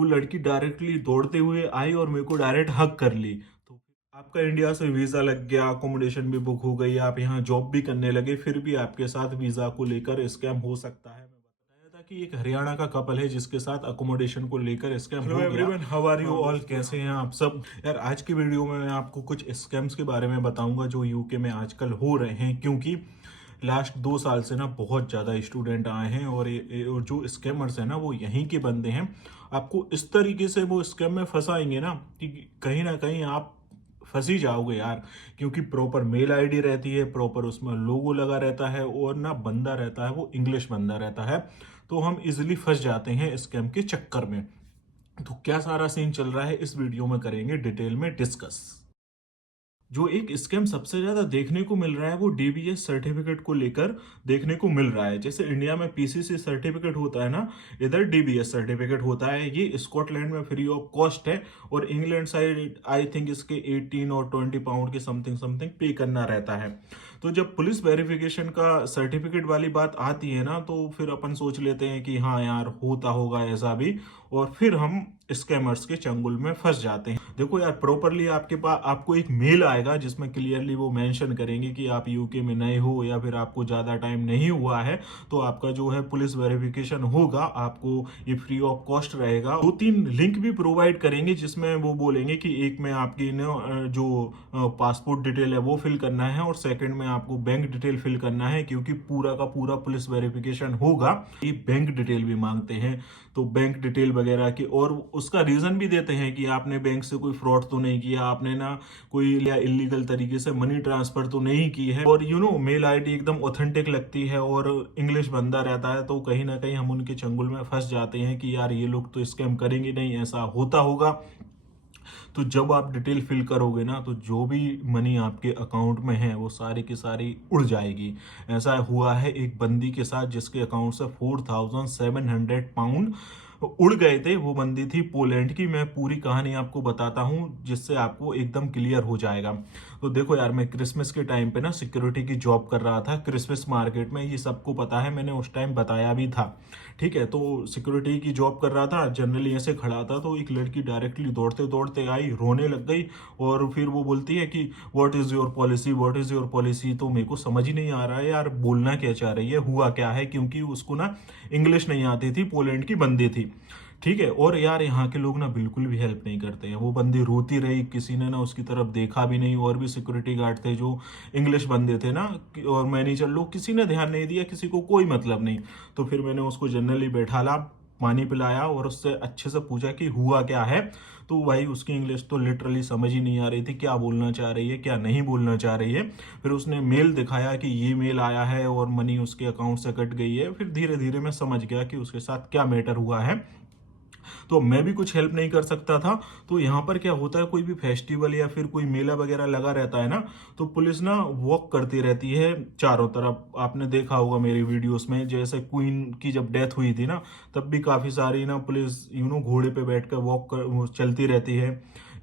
वो लड़की डायरेक्टली दौड़ते हुए आई और मेरे को डायरेक्ट हक कर ली। तो आपका इंडिया से वीज़ा लग गया, अकोमोडेशन भी बुक हो गई, आप यहाँ जॉब भी करने लगे, फिर भी आपके साथ वीज़ा को लेकर स्कैम हो सकता है। मैं बताया था कि एक हरियाणा का कपल है जिसके साथ अकोमोडेशन को लेकर स्कैम हो गया। Hello everyone, how are you all, कैसे हैं आप सब? यार आज की वीडियो में मैं आपको कुछ स्कैम्स के बारे में बताऊंगा जो यूके में आजकल हो रहे हैं, क्योंकि लास्ट 2 साल से ना बहुत ज़्यादा स्टूडेंट आए हैं और और जो स्कैमर्स हैं ना वो यहीं के बंदे हैं। आपको इस तरीके से वो स्कैम में फंसाएंगे ना कि कहीं ना कहीं आप फंस ही जाओगे यार, क्योंकि प्रॉपर मेल आईडी रहती है, प्रॉपर उसमें लोगो लगा रहता है और ना बंदा रहता है वो इंग्लिश बंदा रहता है, तो हम इजिली फंस जाते हैं स्कैम के चक्कर में। तो क्या सारा सीन चल रहा है इस वीडियो में करेंगे डिटेल में डिस्कस। जो एक स्कैम सबसे ज्यादा देखने को मिल रहा है वो डीबीएस सर्टिफिकेट को लेकर देखने को मिल रहा है। जैसे इंडिया में पीसीसी सर्टिफिकेट होता है ना, इधर डीबीएस सर्टिफिकेट होता है। ये स्कॉटलैंड में फ्री ऑफ कॉस्ट है और इंग्लैंड साइड आई थिंक इसके 18 और 20 पाउंड के समथिंग समथिंग पे करना रहता है। तो जब पुलिस वेरिफिकेशन का सर्टिफिकेट वाली बात आती है ना, तो फिर अपन सोच लेते हैं कि हाँ यार होता होगा ऐसा भी, और फिर हम स्कैमर्स के चंगुल में फंस जाते हैं। देखो यार, प्रॉपरली आपके पास आपको एक मेल आएगा जिसमें क्लियरली वो मेंशन करेंगे कि आप यूके में नए हो या फिर आपको ज़्यादा टाइम नहीं हुआ है, तो आपका जो है पुलिस वेरिफिकेशन होगा, आपको ये फ्री ऑफ कॉस्ट रहेगा। 2-3 लिंक भी प्रोवाइड करेंगे जिसमें वो बोलेंगे कि एक में आपकी जो पासपोर्ट डिटेल है वो फिल करना है और सेकंड में आपको बैंक डिटेल फिल करना है, क्योंकि पूरा का पूरा पुलिस वेरिफिकेशन होगा। ये बैंक डिटेल भी मांगते हैं, तो बैंक डिटेल वगैरह की, और उसका रीजन भी देते हैं कि आपने बैंक से कोई फ्रॉड तो नहीं किया, आपने ना कोई या इलीगल तरीके से मनी ट्रांसफर तो नहीं की है, और मेल आईडी एकदम ऑथेंटिक लगती है और इंग्लिश बंदा रहता है। तो कहीं ना कहीं हम उनके चंगुल में फंस जाते हैं कि यार ये लोग तो स्कैम करेंगे नहीं, ऐसा होता होगा। तो जब आप डिटेल फिल करोगे ना, तो जो भी मनी आपके अकाउंट में है वो सारी की सारी उड़ जाएगी। ऐसा हुआ है एक बंदी के साथ जिसके अकाउंट से 4700 पाउंड उड़ गए थे। वो बंदी थी पोलैंड की। मैं पूरी कहानी आपको बताता हूँ जिससे आपको एकदम क्लियर हो जाएगा। तो देखो यार, मैं क्रिसमस के टाइम पे ना सिक्योरिटी की जॉब कर रहा था क्रिसमस मार्केट में, ये सबको पता है, मैंने उस टाइम बताया भी था। ठीक है, तो सिक्योरिटी की जॉब कर रहा था, जनरली ऐसे खड़ा था, तो एक लड़की डायरेक्टली दौड़ते दौड़ते आई, रोने लग गई और फिर वो बोलती है कि what is your policy, what is your policy. तो मेरे को समझ ही नहीं आ रहा है यार बोलना क्या चाह रही है, हुआ क्या है, क्योंकि उसको ना इंग्लिश नहीं आती थी, पोलैंड की बंदी थी। ठीक है, और यार यहाँ के लोग ना बिल्कुल भी हेल्प नहीं करते हैं। वो बंदी रोती रही, किसी ने ना उसकी तरफ देखा भी नहीं, और भी सिक्योरिटी गार्ड थे जो इंग्लिश बंदे थे ना, और मैनेजर लोग, किसी ने ध्यान नहीं दिया, किसी को कोई मतलब नहीं। तो फिर मैंने उसको जनरली बैठा ला, पानी पिलाया और उससे अच्छे से पूछा कि हुआ क्या है। तो भाई उसकी इंग्लिश तो लिटरली समझ ही नहीं आ रही थी, क्या बोलना चाह रही है क्या नहीं बोलना चाह रही है। फिर उसने मेल दिखाया कि ये मेल आया है और मनी उसके अकाउंट से कट गई है। फिर धीरे धीरे मैं समझ गया कि उसके साथ क्या मैटर हुआ है, तो मैं भी कुछ हेल्प नहीं कर सकता था। तो यहाँ पर क्या होता है, कोई भी फेस्टिवल या फिर कोई मेला वगैरह लगा रहता है ना, तो पुलिस ना वॉक करती रहती है चारों तरफ। आपने देखा होगा मेरी वीडियोस में, जैसे क्वीन की जब डेथ हुई थी ना, तब भी काफी सारी ना पुलिस घोड़े पे बैठकर वॉक कर चलती रहती है,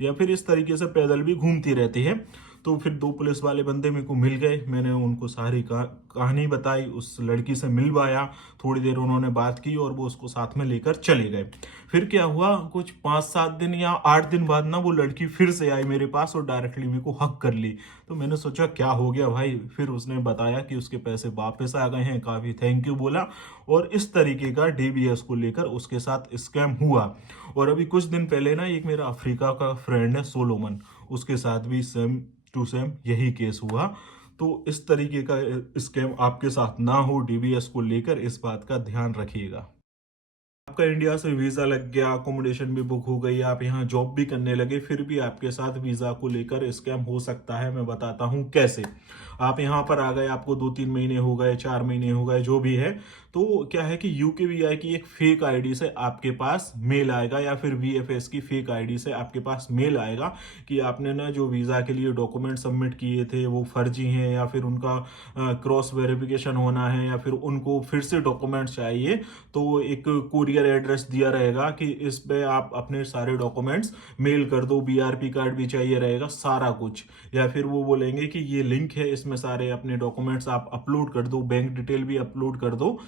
या फिर इस तरीके से पैदल भी घूमती रहती है। तो फिर 2 पुलिस वाले बंदे मेरे को मिल गए, मैंने उनको सारी कहानी बताई, उस लड़की से मिलवाया, थोड़ी देर उन्होंने बात की और वो उसको साथ में लेकर चले गए। फिर क्या हुआ, कुछ 5-7 दिन या 8 दिन बाद ना वो लड़की फिर से आई मेरे पास और डायरेक्टली मेरे को हक कर ली। तो मैंने सोचा क्या हो गया भाई, फिर उसने बताया कि उसके पैसे वापस आ गए हैं, काफी थैंक यू बोला, और इस तरीके का डीबीएस को लेकर उसके साथ स्कैम हुआ। और अभी कुछ दिन पहले ना एक मेरा अफ्रीका का फ्रेंड है सोलोमन, उसके साथ भी सेम टू सेम यही केस हुआ। तो इस तरीके का स्कैम आपके साथ ना हो डीबीएस को लेकर, इस बात का ध्यान रखिएगा। आपका इंडिया से वीजा लग गया, अकोमोडेशन भी बुक हो गई, आप यहाँ जॉब भी करने लगे, फिर भी आपके साथ वीजा को लेकर स्कैम हो सकता है। मैं बताता हूँ कैसे। आप यहाँ पर आ गए, आपको 2-3 महीने हो गए, 4 महीने हो गए, जो भी है, तो क्या है कि यूकेवीआई की एक फेक आईडी से आपके पास मेल आएगा, या फिर वीएफएस की फेक आईडी से आपके पास मेल आएगा कि आपने ना जो वीजा के लिए डॉक्यूमेंट सबमिट किए थे वो फर्जी हैं, या फिर उनका क्रॉस वेरिफिकेशन होना है, या फिर उनको फिर से डॉक्यूमेंट चाहिए। तो एक कुरियर एड्रेस दिया रहेगा कि इस पे आप अपने सारे डॉक्यूमेंट्स मेल कर दो, बीआरपी कार्ड भी चाहिए रहेगा, सारा कुछ। या फिर वो बोलेंगे कि ये लिंक है, इसमें सारे अपने डॉक्यूमेंट्स आप अपलोड कर दो, बैंक डिटेल भी अपलोड कर दो।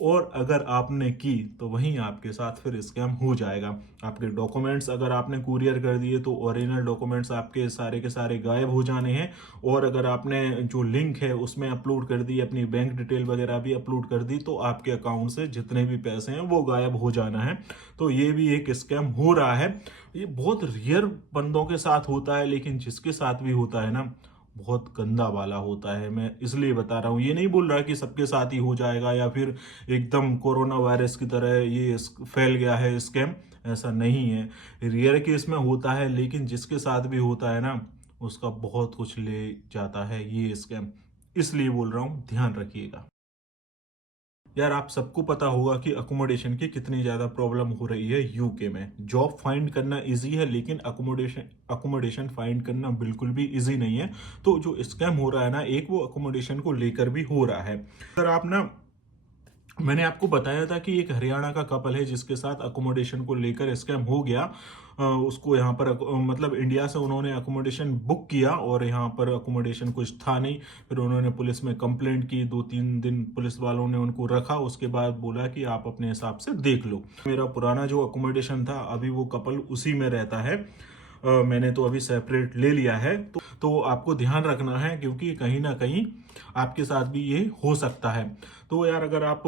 और अगर आपने की तो वहीं आपके साथ फिर स्कैम हो जाएगा। आपके डॉक्यूमेंट्स अगर आपने कुरियर कर दिए तो ओरिजिनल डॉक्यूमेंट्स आपके सारे के सारे गायब हो जाने हैं। और अगर आपने जो लिंक है उसमें अपलोड कर दी, अपनी बैंक डिटेल वगैरह भी अपलोड कर दी, तो आपके अकाउंट से जितने भी पैसे हैं वो गायब हो जाना है। तो ये भी एक स्कैम हो रहा है। ये बहुत रेयर बंदों के साथ होता है, लेकिन जिसके साथ भी होता है ना, बहुत गंदा वाला होता है। मैं इसलिए बता रहा हूँ, ये नहीं बोल रहा कि सबके साथ ही हो जाएगा या फिर एकदम कोरोना वायरस की तरह ये फैल गया है स्कैम। ऐसा नहीं है, रेयर केस में होता है, लेकिन जिसके साथ भी होता है ना, उसका बहुत कुछ ले जाता है ये स्कैम। इसलिए बोल रहा हूँ, ध्यान रखिएगा। यार, आप सबको पता होगा कि अकोमोडेशन की कितनी ज़्यादा प्रॉब्लम हो रही है यूके में। जॉब फाइंड करना इजी है, लेकिन अकोमोडेशन अकोमोडेशन फाइंड करना बिल्कुल भी इजी नहीं है। तो जो स्कैम हो रहा है ना, एक वो अकोमोडेशन को लेकर भी हो रहा है। अगर आप ना, मैंने आपको बताया था कि एक हरियाणा का कपल है जिसके साथ अकोमोडेशन को लेकर स्कैम हो गया। उसको यहाँ पर मतलब इंडिया से उन्होंने अकोमोडेशन बुक किया और यहाँ पर अकोमोडेशन कुछ था नहीं। फिर उन्होंने पुलिस में कंप्लेंट की, 2-3 दिन पुलिस वालों ने उनको रखा। उसके बाद बोला कि आप अपने हिसाब से देख लो। मेरा पुराना जो अकोमोडेशन था, अभी वो कपल उसी में रहता है। मैंने तो अभी सेपरेट ले लिया है। तो आपको ध्यान रखना है, क्योंकि कहीं ना कहीं आपके साथ भी ये हो सकता है। तो यार, अगर आप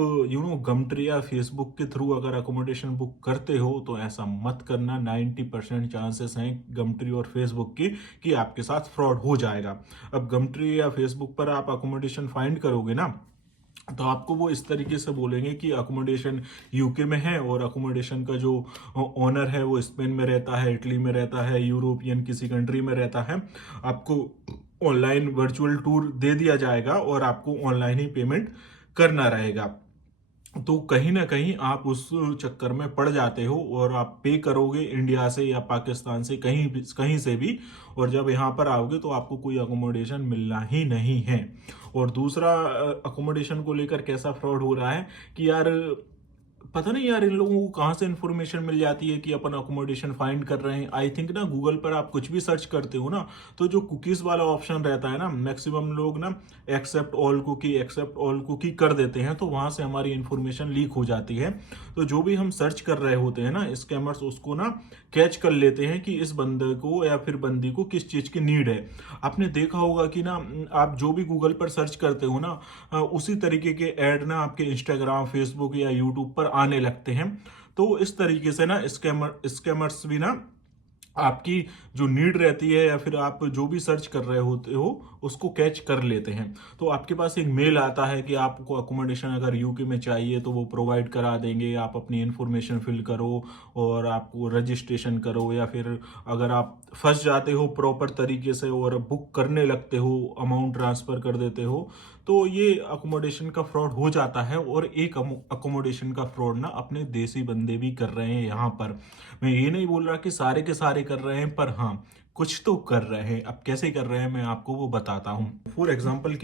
गमट्री या फेसबुक के थ्रू अगर अकोमोडेशन बुक करते हो तो ऐसा मत करना। 90% चांसेस हैं गमट्री और फेसबुक की कि आपके साथ फ्रॉड हो जाएगा। अब गमट्री या फेसबुक पर आप अकोमोडेशन फाइंड करोगे ना, तो आपको वो इस तरीके से बोलेंगे कि अकोमोडेशन यूके में है और अकोमोडेशन का जो ओनर है वो स्पेन में रहता है, इटली में रहता है, यूरोपियन किसी कंट्री में रहता है। आपको ऑनलाइन वर्चुअल टूर दे दिया जाएगा और आपको ऑनलाइन ही पेमेंट करना रहेगा। तो कहीं ना कहीं आप उस चक्कर में पड़ जाते हो और आप पे करोगे इंडिया से या पाकिस्तान से, कहीं से भी। और जब यहाँ पर आओगे तो आपको कोई अकोमोडेशन मिलना ही नहीं है। और दूसरा, अकोमोडेशन को लेकर कैसा फ्रॉड हो रहा है कि यार, पता नहीं यार, इन लोगों को कहाँ से इन्फॉर्मेशन मिल जाती है कि अपन अकोमोडेशन फाइंड कर रहे हैं। आई थिंक ना, गूगल पर आप कुछ भी सर्च करते हो ना, तो जो कुकीज वाला ऑप्शन रहता है ना, मैक्सिमम लोग ना एक्सेप्ट ऑल कुकी कर देते हैं, तो वहां से हमारी इन्फॉर्मेशन लीक हो जाती है। तो जो भी हम सर्च कर रहे होते हैं ना, स्कैमर्स उसको ना कैच कर लेते हैं कि इस बंदे को या फिर बंदी को किस चीज की नीड है। आपने देखा होगा कि ना, आप जो भी गूगल पर सर्च करते हो ना, उसी तरीके के ऐड ना आपके इंस्टाग्राम, फेसबुक या यूट्यूब पर आने लगते हैं। तो इस तरीके से ना स्कैमर्स भी ना आपकी जो नीड रहती है या फिर आप जो भी सर्च कर रहे होते हो उसको कैच कर लेते हैं। तो आपके पास एक मेल आता है कि आपको अकोमोडेशन अगर यूके में चाहिए तो वो प्रोवाइड करा देंगे। आप अपनी इन्फॉर्मेशन फिल करो और आपको रजिस्ट्रेशन करो, या फिर अगर आप फंस जाते हो प्रॉपर तरीके से और बुक करने लगते हो, अमाउंट ट्रांसफर कर देते हो, तो ये अकोमोडेशन का फ्रॉड हो जाता है। और एक अकोमोडेशन का फ्रॉड ना अपने देसी बंदे भी कर रहे हैं यहाँ पर। मैं ये नहीं बोल रहा कि सारे के सारे कर रहे हैं, पर हाँ, कुछ तो कर रहे हैं। अब कैसे कर रहे हैं मैं आपको वो बताता हूँ। फॉर एग्जाम्पल,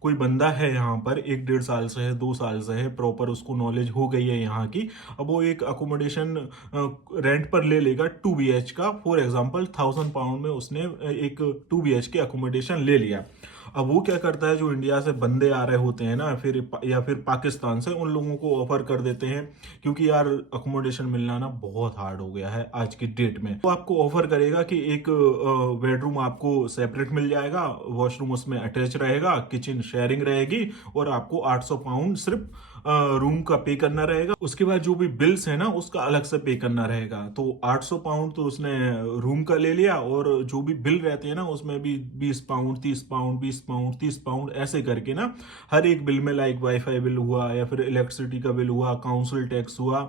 कोई बंदा है यहाँ पर 1-1.5 साल से है, 2 साल से है, प्रॉपर उसको नॉलेज हो गई है यहाँ की। अब वो एक अकोमोडेशन रेंट पर ले लेगा 2 BH का। फॉर एग्जाम्पल, £1000 में उसने एक 2 BH के अकोमोडेशन ले लिया। अब वो क्या करता है, जो इंडिया से बंदे आ रहे होते हैं ना, या फिर पाकिस्तान से, उन लोगों को ऑफर कर देते हैं, क्योंकि यार अकोमोडेशन मिलना ना बहुत हार्ड हो गया है आज की डेट में। तो आपको ऑफर करेगा कि एक बेडरूम आपको सेपरेट मिल जाएगा, वॉशरूम उसमें अटैच रहेगा, किचन शेयरिंग रहेगी, और आपको £800 सिर्फ रूम का पे करना रहेगा। उसके बाद जो भी बिल्स है ना उसका अलग से पे करना रहेगा। तो £800 तो उसने रूम का ले लिया, और जो भी बिल रहते हैं ना उसमें भी £20, £30, £20, £30 ऐसे करके ना, हर एक बिल में, लाइक वाईफाई बिल हुआ या फिर इलेक्ट्रिसिटी का बिल हुआ, काउंसिल टैक्स हुआ,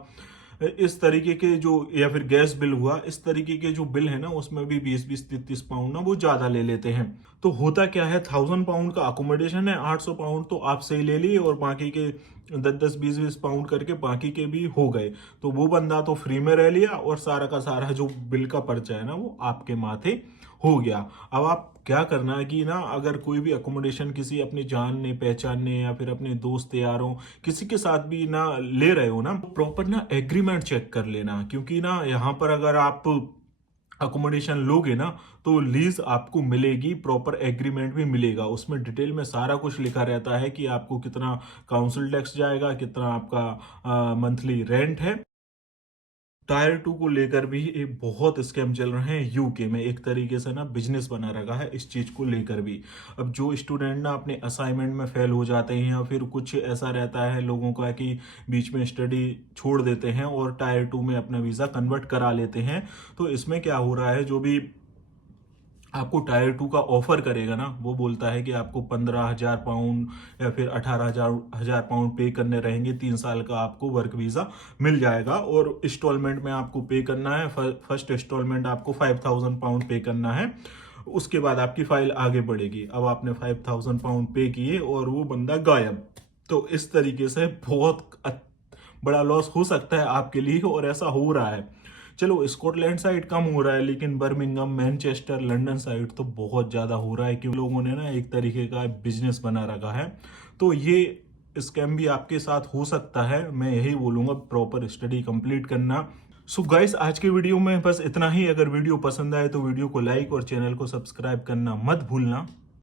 इस तरीके के जो, या फिर गैस बिल हुआ, इस तरीके के जो बिल है ना उसमें भी 20-20, £30 ना वो ज्यादा ले लेते हैं। तो होता क्या है, £1000 का अकोमोडेशन है, £800 तो आपसे ही ले लिए, और बाकी के 10-10, £20-20 करके बाकी के भी हो गए। तो वो बंदा तो फ्री में रह लिया, और सारा का सारा जो बिल का पर्चा है ना वो आपके माथे हो गया। अब आप क्या करना है कि ना, अगर कोई भी अकोमोडेशन किसी अपने जानने पहचानने या फिर अपने दोस्त यारों किसी के साथ भी ना ले रहे हो ना, प्रॉपर ना एग्रीमेंट चेक कर लेना। क्योंकि ना यहाँ पर अगर आप अकोमोडेशन लोगे ना, तो लीज आपको मिलेगी, प्रॉपर एग्रीमेंट भी मिलेगा, उसमें डिटेल में सारा कुछ लिखा रहता है कि आपको कितना काउंसिल टैक्स जाएगा, कितना आपका मंथली रेंट है। टायर 2 को लेकर भी एक बहुत स्कैम चल रहे हैं यूके में, एक तरीके से ना बिजनेस बना रखा है इस चीज को लेकर भी। अब जो स्टूडेंट ना अपने असाइनमेंट में फेल हो जाते हैं, या फिर कुछ ऐसा रहता है लोगों का कि बीच में स्टडी छोड़ देते हैं और टायर 2 में अपना वीजा कन्वर्ट करा लेते हैं, तो इसमें क्या हो रहा है, जो भी आपको टायर 2 का ऑफर करेगा ना, वो बोलता है कि आपको 15,000 पाउंड या फिर 18,000 पाउंड पे करने रहेंगे, 3 साल का आपको वर्क वीजा मिल जाएगा, और इंस्टॉलमेंट में आपको पे करना है। फर्स्ट इंस्टॉलमेंट आपको 5,000 पाउंड पे करना है, उसके बाद आपकी फाइल आगे बढ़ेगी। अब आपने 5,000 पाउंड पे किए और वो बंदा गायब। तो इस तरीके से बहुत बड़ा लॉस हो सकता है आपके लिए, और ऐसा हो रहा है। चलो स्कॉटलैंड साइड कम हो रहा है, लेकिन बर्मिंघम, मैनचेस्टर, लंदन साइड तो बहुत ज्यादा हो रहा है, क्योंकि लोगों ने ना एक तरीके का बिजनेस बना रखा है। तो ये स्कैम भी आपके साथ हो सकता है। मैं यही बोलूंगा, प्रॉपर स्टडी कंप्लीट करना। सो गाइस, आज के वीडियो में बस इतना ही। अगर वीडियो पसंद आए तो वीडियो को लाइक और चैनल को सब्सक्राइब करना मत भूलना।